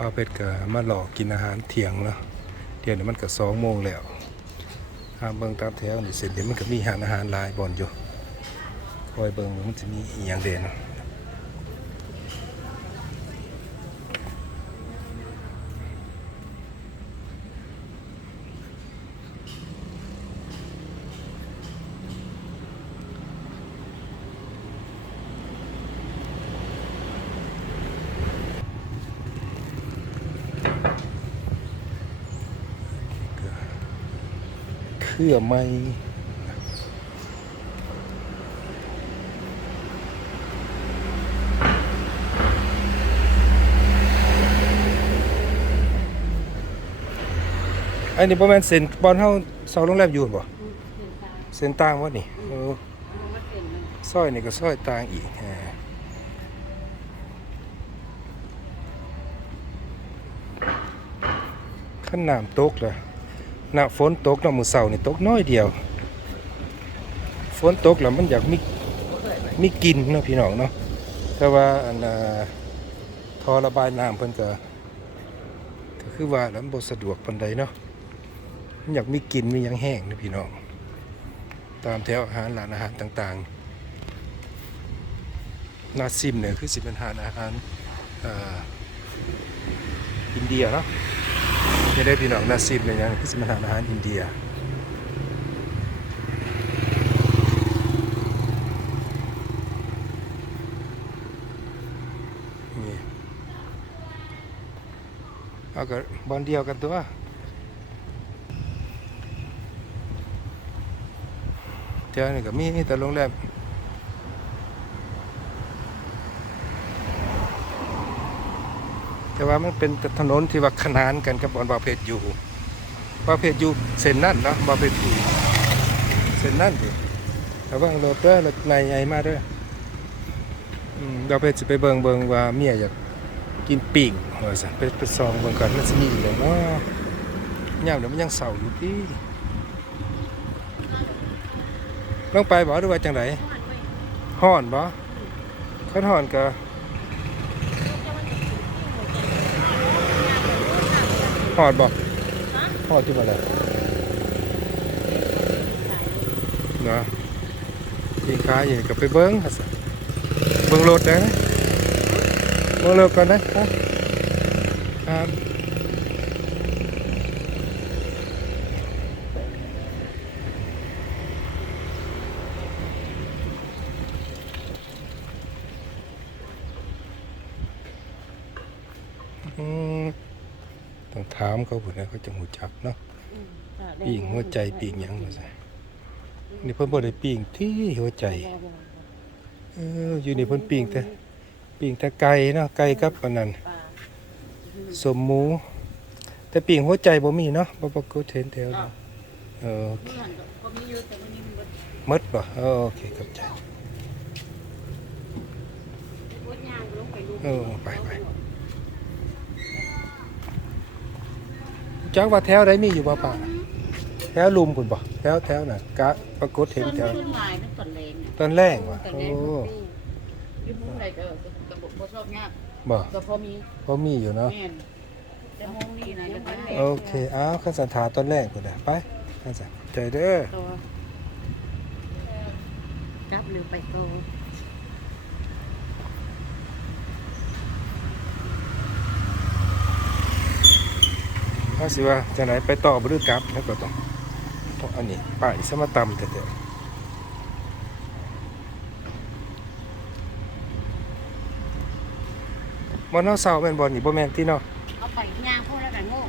ป้าเป็ดก็มาหลอกกินอาหารเที่ยงเนาะเที่ยงนี่มันก็สองโมงแล้วหาเบิ่งตามแถวนี่เสร็จเดี๋ยวมันก็มีหานอาหารหลายบ่อนอยู่คอยเบิ่งมันจะมีอีหยังเด่นเนาะ เครือไม้อันนี้ประมาณเซนบอลเฮาเสาโรงแรมอยู่บ่เส้นต่างวะนี่เออซอยนี่ก็ซอยต่างอีกแหมขั้นน้ำตกเลย น้ำฝนตกน้ำมือเสานี่ตกน้อยเดียว ฝนตกแล้วมันอยากมีมีกลินเนาะพี่น้องเนาะแต่ว่าอันน่ะทอระบายน้ำเพิ่นก็คือว่าแล้วมันบ่สะดวกปานใดเนาะมันอยากมีกลินมียังแห้งนะพี่น้อง ตามแถวอาหารร้านอาหารต่างๆนาซิมเนี่ยคือสิเป็นอาหารอาหารอ่ออินเดียเนาะ ไม่ได้พี่น้องนาซิมเนี่ยยังคือสิเป็นอาหารอาหารอินเดียนี่เอาก็บอลเดียวกันตัวเที่ยวนี่ก็มีแต่โรงแรม แต่ว่ามันเป็นถนนที่ว่าขนานกันกับบอนบาเพชรอยู่บาเพชรอยู่เส้นนั่นเนาะบาเพชรอยู่เส้นนั่นดิระวังรถเด้อรถในใหญ่มาเด้ออืมบาเพชรจะไปเบิงเบิงว่าเมียอยากกินปิ่งว่าซั่นไปไปซองเบิ่งก่อนมันสิมีอยู่แล้เนาะยามเดี๋ยวมันยังเศร้าอยู่พี่ติลงไปบ่หรือว่าจังไดห่อนบ่คันห่อนก็ หอดบ่หอดที่บ่แล้วนะยิงค้าอยู่ก็ไปเบิ้งหั่นซะเบิ้งรถได้นะเบิ้งรถก่อนนะครับครับอืม ต้องถามเขาพุ่นนะเขาจะหูจักเนาะปีงหัวใจปีงหยังว่าซั่นนี่เพิ่นบ่ได้ปีงที่หัวใจ เอออยู่นี่เพิ่นปิ้งแต่ปิ้งแต่ไก่เนาะไก่กับอันนั้นสมหมู แต่ปิ้งหัวใจบ่มีเนาะบ่ปรากฏเห็นแถวนั้นเออโอเคหมดบ่เออโอเคเข้าใจเออไปไป จักว่าแถวใดมีอยู่บ่ป่าแถวลุมพุ่นบ่แถวแถวน่ะกะปรากฏเห็นแถวต้นไม้นั่นต้นเลงน่ะตอนแรกว่ะต้นโอ้เลงอยู่มุมใดก็กระบอกบ่ชอบยากบ่ก็พอมีพอมีอยู่เนาะแม่นแต่มองนี่นะจะเป็นเลโอเคอ้าวข้าสันถาต้นแรกก็ได้ไปข้าสันใจเด้อ ตัวจับหรือไปโต ถ้าสิว่าจะไหนไปต่อบหรือกลับแล้วก็ต้องต้องอันนี้ป้ายสมาตำแต่เดียวบอลเนาเสาแม่นบอลนี่บ่แม่นที่เนาะเอาไปย่างพวกแล้วกันโง่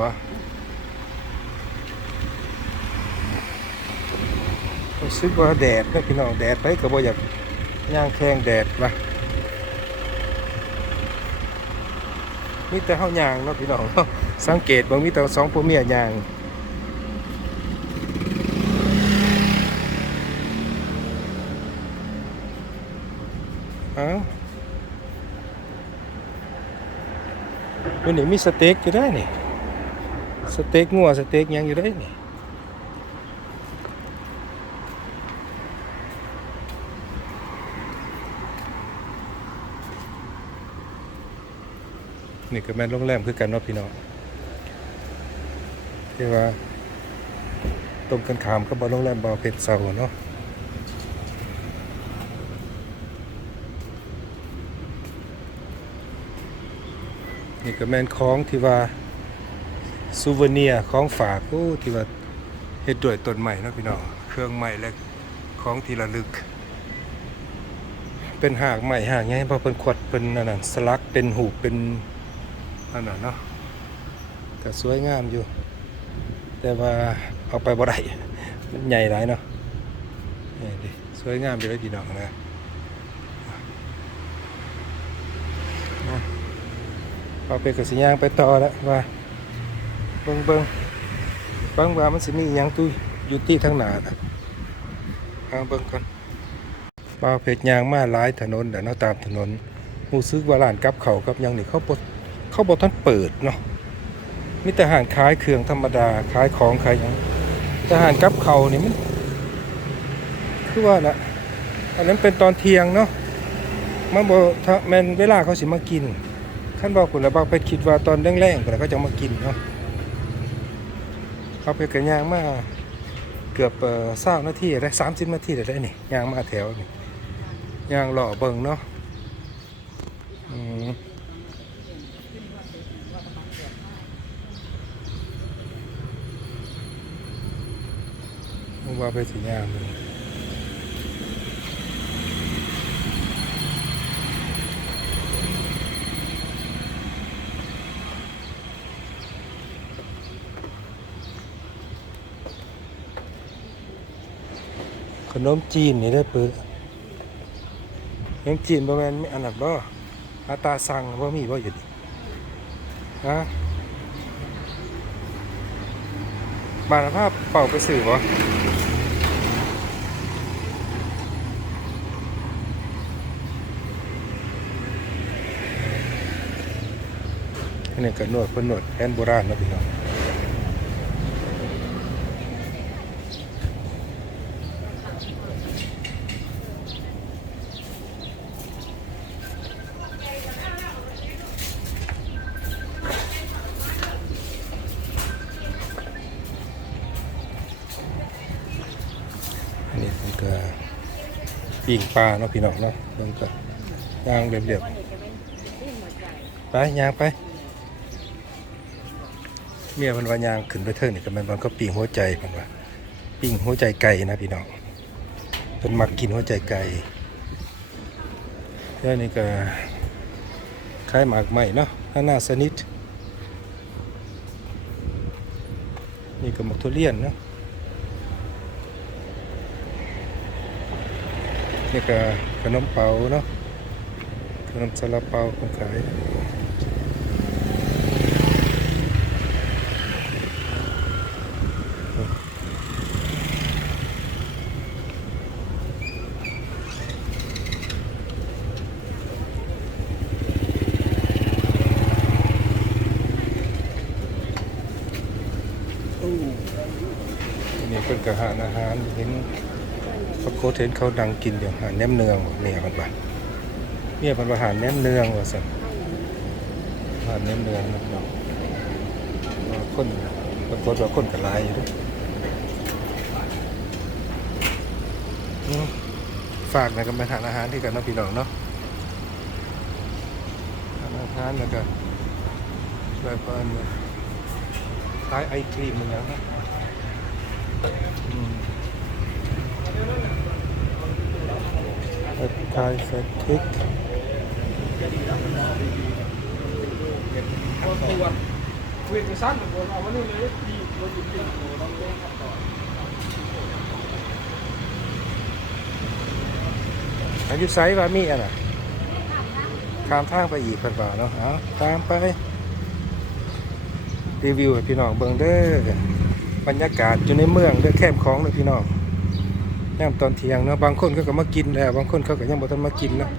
วะรู้สึกว่าแดดนะพี่น้องแดดไปก็บ่อยากย่างแข้งแดดวะมีแต่เฮาย่างเนาะพี่น้องเนาะ สังเกตบางมีแต่สองผัวเมียย่างเอ้าวันนี้มีสเต็กอยู่ได้นี่สเต็กงัวสเต็กยังอยู่ได้นี่นี่ก็แม่นโรงแรมคือกันเนาะพี่น้อง ที่ว่าตรงกันขามกับบโรงแรมบอเพชรเซาเนาะนี่ก็แมนของที่ว่าซูเวเนียของฝากโอ้ที่ว่าเฮ็ดด้วยต้นใหม่เนาะพี่น้องเครื่องใหม่และของที่ระลึก เป็นหากใหม่หากไงพราะเป็นขวดเป็นอันนั้นสลักเป็นหูเป็นอันนั้นเนาะก็สวยงามอยู่ แต่ว่าเอาไปบ่ได้มันใหญ่หลายเนาะนี่ดิสวยงามอยู่เลยพี่น้องนะเอาไปกับสิย่างไปต่อแล้วว่าเบิ่งเบิ่งเบิ่งว่ามันสิมีอิหยังตุ้ยอยู่ที่ทางหนาน่ะเอาเบิ่งก่อนบ่าเพชรยางมาหลายถนนเดี๋ยวเนาตามถนนรู้สึกว่าร้านกับเขากับยังนี่เขาบ่เขาบ่ทันเปิดเนาะ มีแต่หารขายเครื่องธรรมดาขายของขายหยังแต่หารกับเขานี่มันคือว่าน่ะอันนั้นเป็นตอนเที่ยงเนาะมันบ่ถ้าแมนเวลาเขาสิมากินคันบอกคุณแล้วบ่าวเพชรคิดว่าตอนแรงๆพุ่นน่ะเขาจะมากินเนาะเอาไปกันยางมาเกือบเอ่อ20นาทีได้30นาทีได้นี่ยางมาแถวนี่ย่างหล่อเบิงเนาะอืม ว่าไปสิย่างมึงขนมจีนนี่ได้ปื้อยังจีนบ่แม่นมีอันนั้นบ่อาตาสั่งบ่มีบ่อยู่ดิฮะบานภาพเป่าไปสื่อบ่ นนี้ก็นวดเพิ่นนวดแผนโบราณเนาะพี่น้องอันนี้เพิ่นก็ปิ้งปลาเนาะพี่น้องเนาะเพิ่นก็ย่างเรียบๆไปย่างไป เมียมันว่ายางขึ้นไปเทิงนี่ก็แมันมันก็ปิ้งหัวใจมันว่าปิ้งหัวใจไก่นะพี่น้องเพิ่นมักกินหัวใจไก่แล้วนี่ก็คล้ายหมากไหม้เนาะหน้าสนิท นี่ก็หมกทุเรียนเนาะนี่ก็ขนมเปาเนาะขนมซาลาเปาคนขาย นี่เป็นกระหารอาหารเห็นพระโคตเห็ นเขาดังกินอย่างหารแนมเนืองเนี่ยมันบ้าเนี่ยมันอาหารแนมเนืองว่าสั่นหารแนมเนืองนะเนาะว่าคนปรากฏว่าคนกระลายอยู่ด้วยฝากนะกับมาทานอาหารที่กันนาะพี่น้องเนาะทานอาหารแล้วก็แบบว่าเนี่ยคล้ายไอครีมมันอย่างนั้น ไทยแฟติกตัวเวทสั้นหรือเอามานี่ยเลยดีเราอยู่ที่อ้เราเล่นกันต่ออายุไซว่ามีอะนะข้ามทางไปอีกเพิ่นว่าเนาะเอาตามไป รีวิวให้พี่น้องเบิ่งเด้อบรรยากาศอยู่ในเมืองเด้อแคมของเด้อพี่น้อง ยามตอนเที่ยงเนาะบางคนเขาก็มากินแล้วบางคนเขาก็ยังบ่ทันมากินเนาะ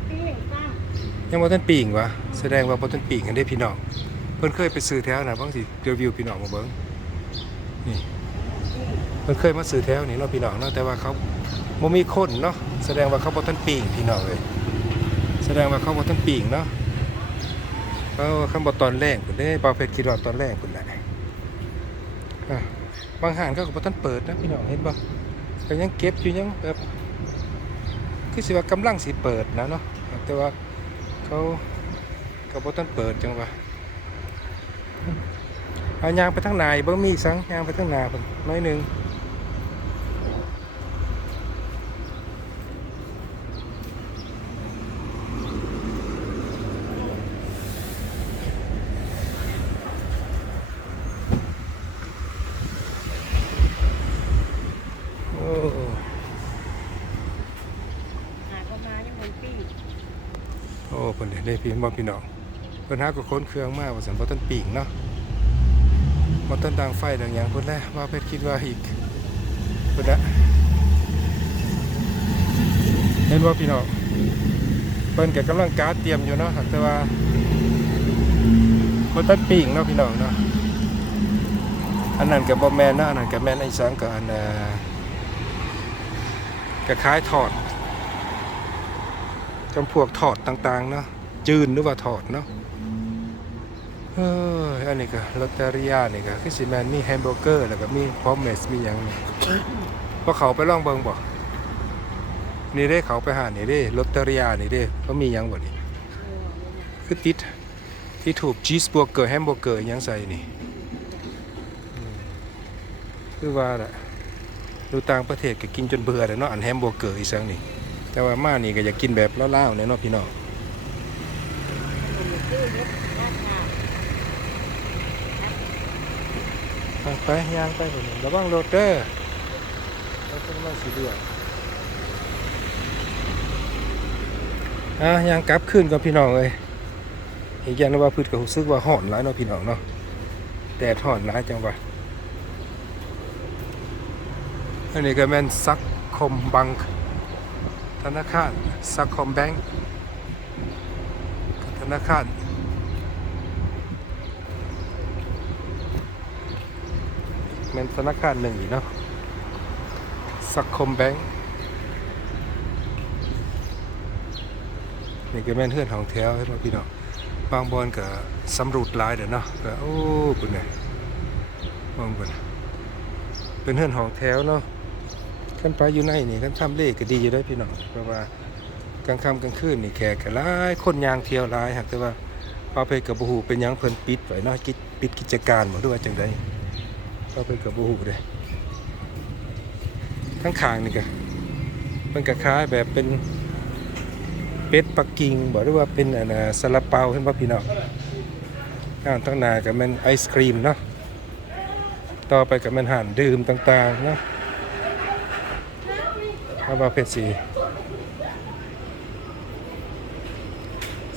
ยังบ่ทันปีงวะแสดงว่าบ่ทันปีงกันเด้พี่น้องเพิ่นเคยไปซื้อแถวน่ะบางสิรีวิวพี่น้องมาเบิ่งนี่เพิ่นเคยมาซื้อแถวนี่เนาะพี่น้องเนาะแต่ว่าเขาบ่มีคนเนาะแสดงว่าเขาบ่ทันปีงพี่น้องเลยแสดงว่าเขาบ่ทันปีงเนาะเขาคำบอตอนแรกคุณได้บาเพชรคิดว่าตอนแรกคุณแหละบางห้างเขาก็บ่ทันเปิดนะพี่น้องเห็นบ่ ก็ยังเก็บอยู่ยังแบบคือสิว่ากำลังสิเปิดนะเนาะแต่ว่าเขาก็บ่ทันเปิดจังวะเอายางไปทางไหนเบิ่งมีสังยางไปทางหนาผมน้อยหนึง โอ้ หาเข้ามายังเป็นปี โอ้เพิ่นได้พี่ บ่พี่น้องเพิ่นหาก็ค้นเครื่องมาว่าซั่นบ่ทันปีกเนาะบ่ทันดังไฟดังหยังเพิ่นแลว่าเพชรคิดว่าอีกเพิ่นน่ะเห็นบ่พี่น้องเพิ่นก็กำลังการเตรียมอยู่เนาะแต่ว่าบ่ทันปีกเนาะพี่น้องเนาะอันนั้นก็บ่แม่นเนาะอันนั้นก็แม่นไอ้สังก็อันน่ะก็คล้ายถอดจำพวกถอดต่างๆเนาะ จืนหรือว่าถอดเนาะเอออันนี้ก็ลอตเตอรี่านี่ก็คือสิแมนมีแฮมเบอร์เกอร์แล้วก็มีพอมเมสมีหยังนี่พอเขาไปล่องเบิงบ่นี่เด้เขาไปหานี่เด้ลอตเตอรี่านี่เด้เขามีหยังบ่นี่คือติดที่ถูกชีสบอร์เกอร์แฮมเบอร์เกอร์ยังใส่นี่คือว่าละดูต่างประเทศก็กินจนเบื่อแล้วเนาะอันแฮมเบอร์เกอร์อีสังนี่แต่ว่ามานี่ก็อยากกินแบบเล่าๆเนี่ยเนาะพี่น้อง ชื่อเล็กราคา ไปยางไปผมระวังรถเด้อรถกำลังสีเหลืองอะยางกลับขึ้นกับพี่น้องเลยอีกอย่างหนึงว่าพืชก็รู้สึกว่าห่อนหลายเนาะพี่น้องเนาะแดดห่อนหลายจังหวะอันนี้ก็แม่นซักคมบังธนาคารซักคอมแบงค์ธนาคาร แมนธนาคารหนึ่งอีกเนาะสักคมแบงค์นี่ก็แม่นเฮือนของแถวเห็นบ่พี่น้องบางบอนก็สำรูดลายเด้อเนาะก็โอ้ปุ่นน่ะมองปุ่นเป็นเฮือนของแถวเนาะคันไปอยู่ในนี่คันทำเลขก็ดีอยู่ได้พี่น้องเพราะว่ากลางค่ำกลางคืนนี่แขกก็หลายคนยางเที่ยวหลายหากแต่ว่าพอไปกับบ่ฮู้เป็นยังเพิ่นปิดไว้เนาะกิจปิดกิจการบ่ด้วยจังได เข้าไปกับบูหูเลยทั้งขางนี่ก็มันก็คล้ายแบบเป็นเป็ดปักกิ่งบอกได้ว่าเป็นอันน่ะซาลาเปาเห็นป่ะพี่น้องข้างทั้งนากับมันไอศครีมเนาะต่อไปกับมันห่านดื่มต่างๆเนาะเอาว่าเป็นสี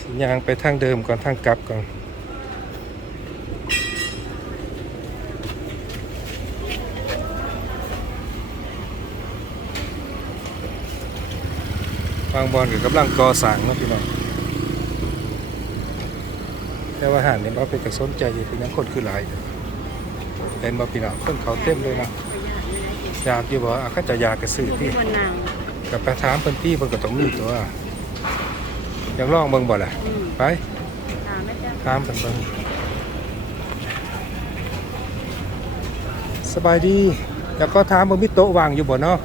สียางไปทางเดิมก่อนทางกลับก่อน บางบอลก็กำลังก่อสร้างเนาะพี่น้องแต่ว่าอาหารเนี่ยเราเป็นกระสนใจอยู่เป็นนักคนคือหลายเป็นบ่พี่น้องคนเขาเต็มเลยนะอยากอยู่บ่อะเขาจะอยากกระสือที่มันนางกับไปถามเพิ่นที่เพิ่นก็ต้องมีตัวอยากลองเบิ่งบ่ล่ะอืมไปถามแม่จ้าถามเพิ่นเบิ่งสบายดี แล้วก็ถามบ่มีโต๊ะวางอยู่บ่เนาะ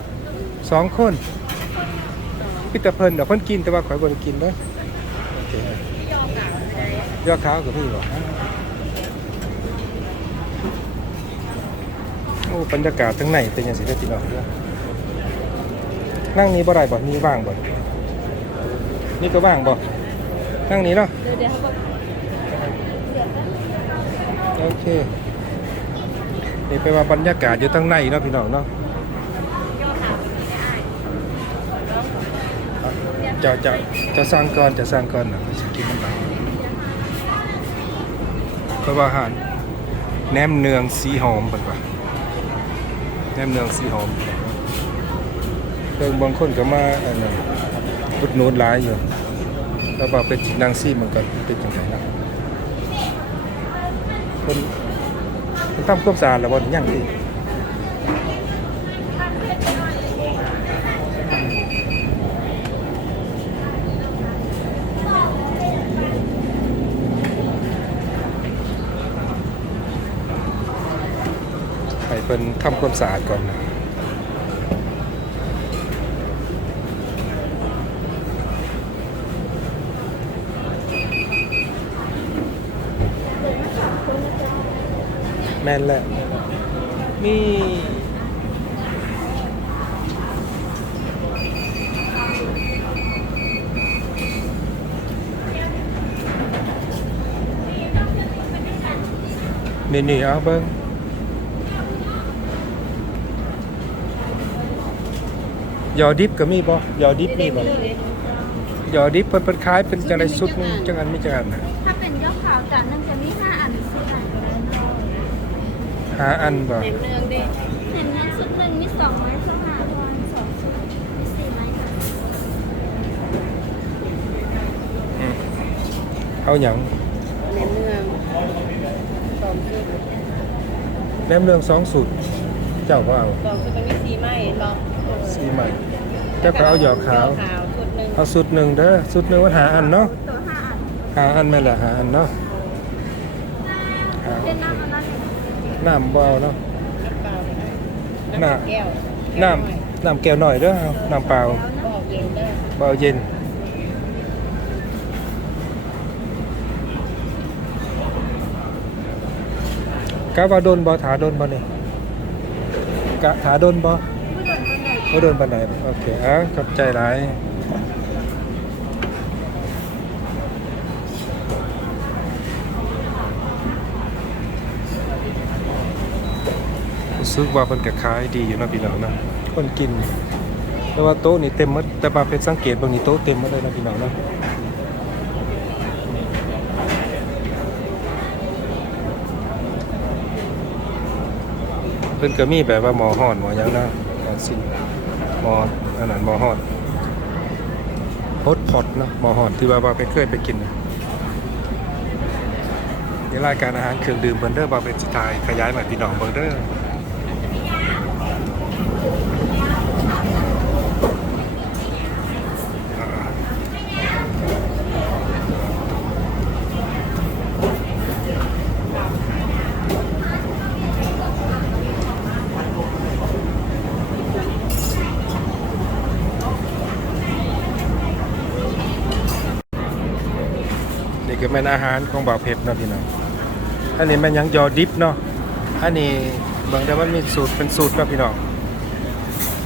สองคน พี่แต่เพิ่นเดี๋ยวเพิ่นกินแต่ว่าข่อยบ่ได้กินเด้อโอเคย่อเก่าไม่ได้ยอดขาวกับพี่บ่โอ้บรรยากาศทั้งในเป็นยังสิได้อพี่น้องเด้อนั่งนี้บ่ได้บ่มีว่างบ่นี่ก็ว่างบ่นั่งนี้เนาะโอเคนี่เป็นว่าบรรยากาศอยู่ทั้งในเนาะพี่น้องเนาะ ย่อเก่าไม่ได้ จะจะจะสร้างก่อนจะสร้างก่อนนะสกินน้ำหลังเพราะว่าอาหารแหนมเนืองสีหอมเพิ่นว่าแหนมเนืองสีหอมเพิ่งบางคนก็มาอันนั้นอุดหนุนหลายอยู่แล้วว่าเป็นจินางซี่มันก็เป็นจังไดนะคนคนทำความสะอาดแล้วบ่ยัง ที่พิ่นทำความสะอาดก่อนนะแม่นแหละนี่นี่นี่เอาเบิ้ง ยอดิบก็มีบ่ยอดิบมีบ่ยอดิบเพิ่นเพิ่นขายเป็นจังไดสุดหนึงจังอันมีจังอันน่ะถ้าเป็นยอดขาวจานนึงจะมีห้าอันสี่อันก็ได้เนาะหาอันบ่แหนมเนืองดิเห็นนั้นชุดหนึ่งมีสองไม้สองหาทอนสองชุดมีสี่ไม้ค่ะอืมเอาหยังแหนมเนืองสองชุดแหนมเรื่องสองสูตรเจ้าก็เอาสองชุดมันมีสีไหมลองสีใหม่ เจ้าก็เอาหยอขาวขาวชุดหนึ่งเอาสูตรหนึ่งเด้อสูตรหนึ่งว่าหาอันเนาะตัวห้าอันหาอันแม่นละหาอันเนาะหาเป็นน้ำอันนั้นน้ำบ่เอาเนาะน้ำเปล่าเลยน้ำแก้วน้ำน้ำแก้วหน่อยเด้อเอาน้ำเปล่าบอกเย็นเด้อเบาเย็นกะว่าโดนบ่ถาโดนบ่นี่กะถาโดนบ่ ขาโดนบ่โดนปานใดโอเคอะขอบใจหลายรู้สึกว่าเพิ่นก็ขายดีอยู่นาะพี่น้องนะคนกิน แต่ว่าโต๊ะนี่เต็มหมดแต่บาเพชรสังเกตบางนี้โต๊ะเต็มหมดเลยนะพี่น้องนะเพิ่นก็มีแบบว่าหมอฮ้อนหมอยังนะาสิหมออันนั้นมอฮอนฮอตพอดเนาะมอฮอนที่ว่าว่าไปเคยไปกินนี่รายการอาหารเครื่องดื่มเบอร์เดอร์บาเป็นสไตล์ขยายมาพี่น้องเบอร์เดอร์ นี่ก็เป็นอาหารของบ่าวเพชรเนาะพี่น้องอันนี้มันหยังยอดิบเนาะอันนี้บางแต่มันมีสูตรเป็นสูตรเนาะพี่น้อง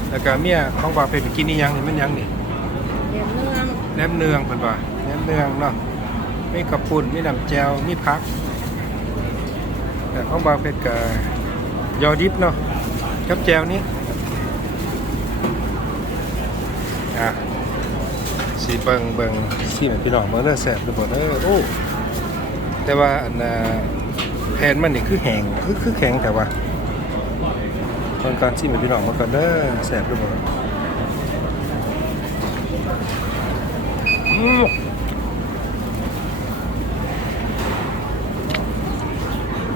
แล้วก็เมียของบ่าวเพชรไปกินนี่ยังนี่มันหยังนี่แหนมเนืองแหนมเนืองเพิ่นว่าแหนมเนืองเนาะมีกระปุ่นมีน้ำแจวมีผักแต่ของบ่าวเพชรก็ยอดิบเนาะกับแจวนี้อะ สีเบิงเบิงสีเหมือนพี่น้องเมื่อเด้อแสบหรือบ่เออโอ้แต่ว่าอันน่ะแผ่นมันนี่คือแห้งคือคือแข็งแต่ว่าตอนการสีเหมือนพี่น้องมาก่อนเด้อแสบหรือบ่อืม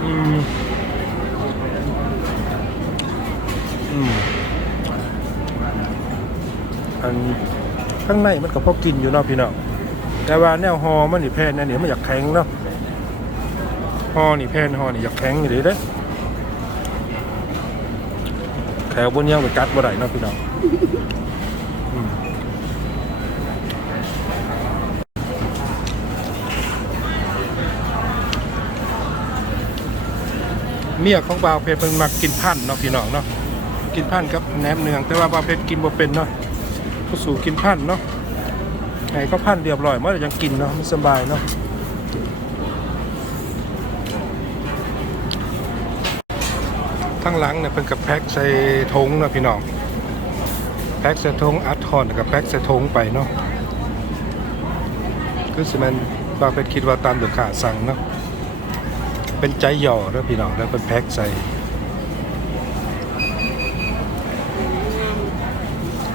อืมอืมอัน ข้างในมันก็พอกินอยู่เนาะพี่น้องแต่ว่าแนวฮอมันนี่แพนอันนี้มันอยากแข็งเนาะฮอนี่แพนฮอนี่อยากแข็งอยู่เด้เด้แถวบนยังไปกัดบ่ได้เนาะพี่น้องเมียของบ่าวเพชรเพิ่นมักกินพันเนาะพี่น้องเนาะกินพันกับแหนมเนืองแต่ว่าบ่าวเพชรกินบ่เป็นเนาะ ผู้สู่กินพันเนาะให้เขาพันเรียบร้อยเมันยังกินเนาะมันสบายเนาะทั้งหลังเนี่ยเป็นกับแพ็คใส่ถุงเนาะพี่น้องแพ็คใส่ถุงอัดทอนกับแพ็คใส่ถุงไปเนาะคือสิมันบ่าวเพชรคิดว่าตามลูกค้าสั่งเนาะเป็นใจหย่อเนาะพี่น้องแล้วเป็นแพ็คใส่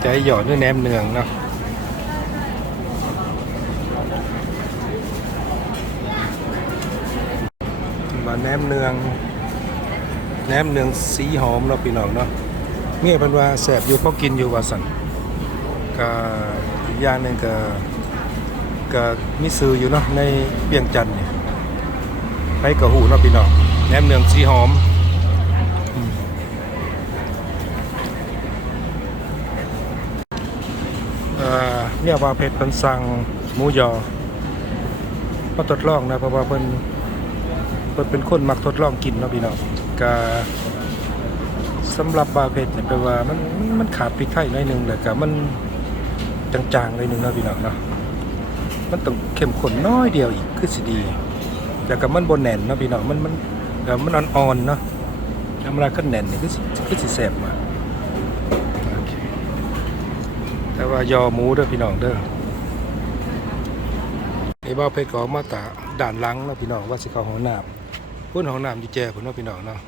ใจหยอดด้วยแหนมเนืองเนาะมาแหนมเนืองแหนมเนืองสีหอมเนาะพี่น้องเนาะเมียเพิ่นว่าแสบอยู่เพอกินอยู่ว่าสั่นก็อีกอย่างหนึงก็ก็มีซื้ออยู่เนาะในเวียงจันทน์นี่ไปกะหูเนาะพี่น้องแหนมเนืองสีหอม เนี่ยว่าเพชรเพิ่นสั่งหมูยอมาทดลองนะเพราะว่าเพิ่นเพิ่นเป็นคนมักทดลองกินเนาะพี่น้องก็สำหรับบาเพชรเนี่ยแปลว่ามันมันขาดพริกไทยหน่อยหนึงแล้วก็มันจางๆหน่อยหนึงเนาะพี่น้องเนาะมันต้องเข้มข้นน้อยเดียวอีกคือสิดีแต่ก็มันบ่แน่นเนาะพี่น้องมันมันก็มันอ่อนๆเนาะธรรมดาก็แน่นนี่คือคือสิแซ่บมากโอเค แต่ว่ายอหมูเด้อพี่น้องเด้อนี่บ่าเพชรก็อมาตาด่านหลังนะพี่น้องว่าสิเขาห้องน้ำพุ่นห้องน้ำอยู่แจ้พุ่นนะพี่น้องเนาะ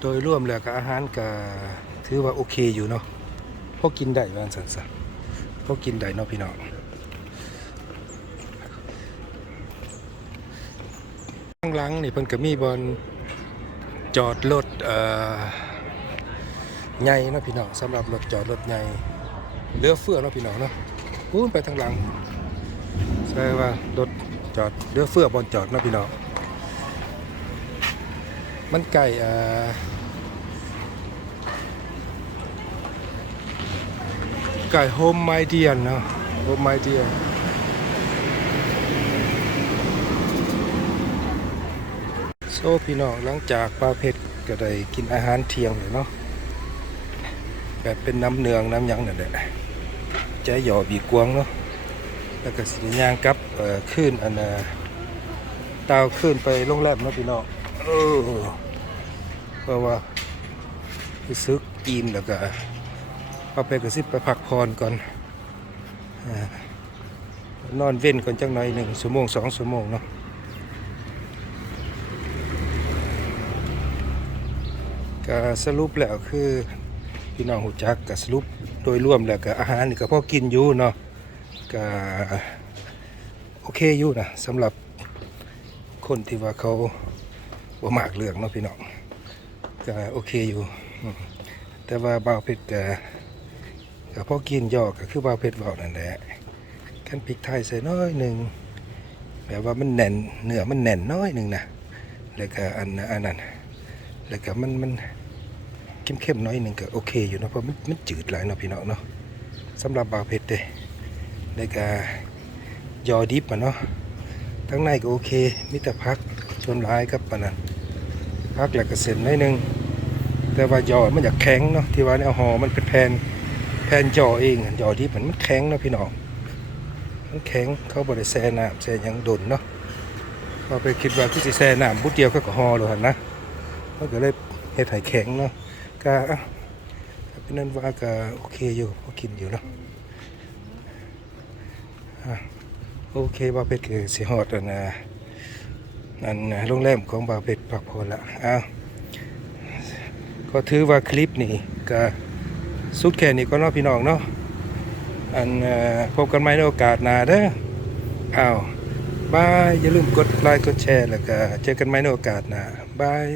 โดยรวมแล้วก็อาหารก็ถือว่าโอเคอยู่เนาะพอกินได้ว่าซั่นซะพอกินได้เนาะพี่น้องข้างหลังนี่เพิ่นก็มีบอนจอดรถเอ่อใหญ่เนาะพี่น้องสำหรับรถจอดรถใหญ่ เรือเฟือเนาะพี่น้องเนาะพูนไปทางหลังแสดงว่ารถจอดเรือเฟือบอนจอดเนาะพี่น้องมันไก่อ่าไก่โฮมไมเดียนเนาะโฮมไมเดียนโซ่พี่น้องหลังจากปลาเผ็ดก็ได้กินอาหารเที่ยงเลยเนาะแบบเป็นน้ำเนืองน้ำยังนั่นแหละ ใจหย่อบีกวงเนาะแล้วก็สียางกับขึ้นอันน่ะตาวขึ้นไปโรงแรมเนาะพี่น้องเพราะว่ารู้สึกอิ่มแล้วก็เอาไปกระซิบไปพักผ่อนก่อนอนอนเว้นก่อนจังหน่อยหนึ่งชั่วโมงสองชั่วโมงเนาะก็สรุปแล้วคือ พี่น้องหูจักก็สรุปโดยรวมแล้วก็อาหารนี่ก็พอกินอยู่เนาะก็โอเคอยู่นะสำหรับคนที่ว่าเขาบ่มากเรื่องเนาะพี่น้องก็โอเคอยู่ แต่ว่าบ่าวเพชรก็ก็พอกินยอกก็คือบ่าวเพชรเว้านั่นแหละขั้นพริกไทยใส่น้อยหนึ่งแบบว่ามันแน่นเนื้อมันแน่นน้อยหนึ่งนะแล้วก็อันอันนั้นแล้วก็มันมัน เข้มๆน้อยหนึ่งก็โอเคอยู่นะเพราะมันมันจืดหลายเนาะพี่น้องเนาะสำหรับบาวเพชรเด้แล้วก็ยอดิบอะเนาะทั้งในก็โอเคมิตรพักชนร้ายครับปานนั้นพักแล้วก็เส้นน้อยหนึงแต่ว่ายอมันอยากแข็งเนาะที่ว่าในเอาห่อมันเป็นแผ่นแผ่นยอเองยอดิบมันมันแข็งเนาะพี่น้องมันแข็งเขาบริแซ่น้ำแซ่หยังดนเนาะพอไปคิดว่าที่สิแซน้ำบุดเดียวก็ก็หอเลยนนะมันก็เลยเฮ็ดให้แข็งเนาะ ก็เป็นนั้นว่าก็โอเคอยู่พอกินอยู่เนาะโอเคบาเป็ดคือสิฮอดอันน่ะนั่นโรงแรมของบาเป็ดพักผ่อนละอ้าวก็ถือว่าคลิปนี้ก็สุดแค่นี้ก็เนาะพี่น้องเนาะอันพบกันใหม่ในโอกาสหน้าเด้ออ้าวบายอย่าลืมกดไลค์กดแชร์แล้วก็เจอกันใหม่ในโอกาสหน้าบาย